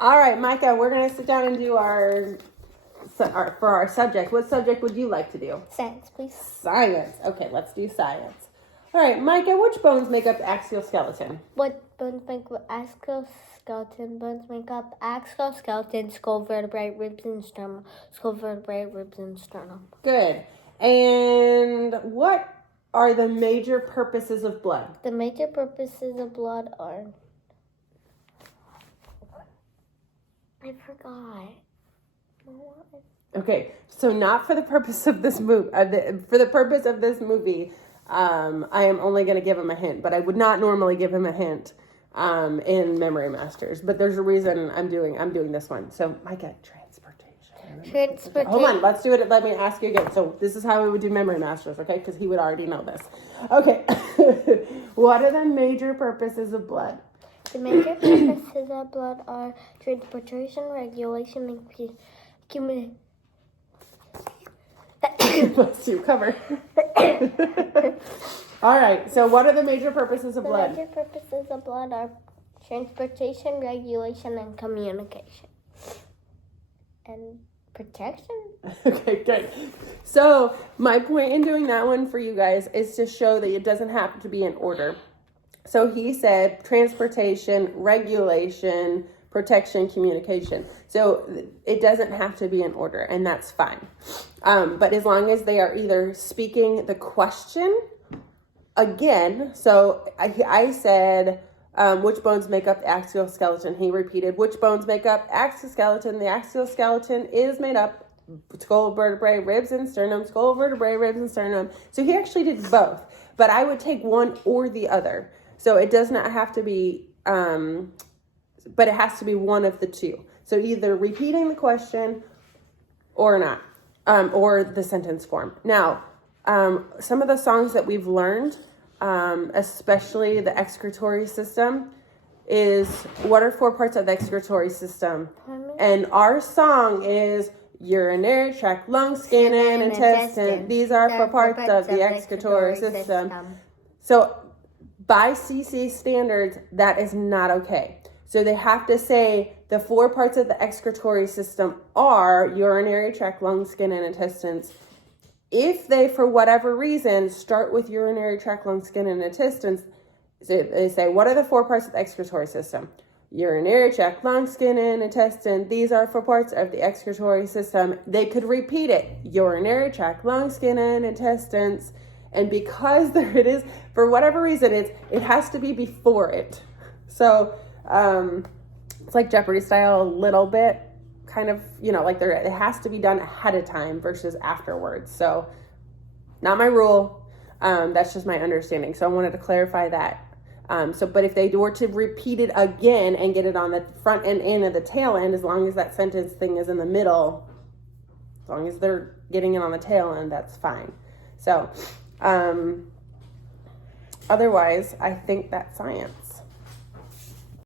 All right, Micah, we're going to sit down and do our for our subject. What subject would you like to do? Science, please. Science. Okay, let's do science. All right, Micah, which bones make up the axial skeleton? What bones make up exoskeleton? Bones make up exoskeleton, skull vertebrae, ribs, and sternum. Skull vertebrae, ribs, and sternum. Good. And what are the major purposes of blood? The major purposes of blood are... I forgot. Okay, so not for the purpose of this movie. For the purpose of this movie, I am only going to give him a hint, but I would not normally give him a hint in Memory Masters. But there's a reason I'm doing this one. So, Micah, transportation. Hold on, let's do it. Let me ask you again. So this is how we would do Memory Masters, okay? Because he would already know this. Okay. What are the major purposes of blood? The major purposes of blood are transportation, regulation, and communication. Bless you, cover. All right, so what are the major purposes of blood? The major purposes of blood are transportation, regulation, and communication. And protection? Okay, good. So my point in doing that one for you guys is to show that it doesn't have to be in order. So he said transportation, regulation, protection, communication. So it doesn't have to be in order, and that's fine. But as long as they are either speaking the question again, so I said, which bones make up the axial skeleton? He repeated, which bones make up axial skeleton? The axial skeleton is made up skull vertebrae, ribs, and sternum, skull vertebrae, ribs, and sternum. So he actually did both, but I would take one or the other. So it does not have to be, but it has to be one of the two. So either repeating the question or not, or the sentence form. Now, some of the songs that we've learned, especially the excretory system, is what are 4 parts of the excretory system? And our song is urinary tract, lung, skin, and intestine. These are 4 parts of the excretory system. So by CC standards, that is not okay. So they have to say the 4 parts of the excretory system are urinary tract, lung, skin, and intestines. If they, for whatever reason, start with urinary tract, lung, skin, and intestines, they say, what are the 4 parts of the excretory system? Urinary tract, lung, skin, and intestine. These are 4 parts of the excretory system. They could repeat it. Urinary tract, lung, skin, and intestines. And because there it is, for whatever reason, it has to be before it. So it's like Jeopardy style a little bit, kind of, like it has to be done ahead of time versus afterwards. So not my rule. That's just my understanding. So I wanted to clarify that. But if they were to repeat it again and get it on the front end and at the tail end, as long as that sentence thing is in the middle, as long as they're getting it on the tail end, that's fine. So otherwise, I think that's science.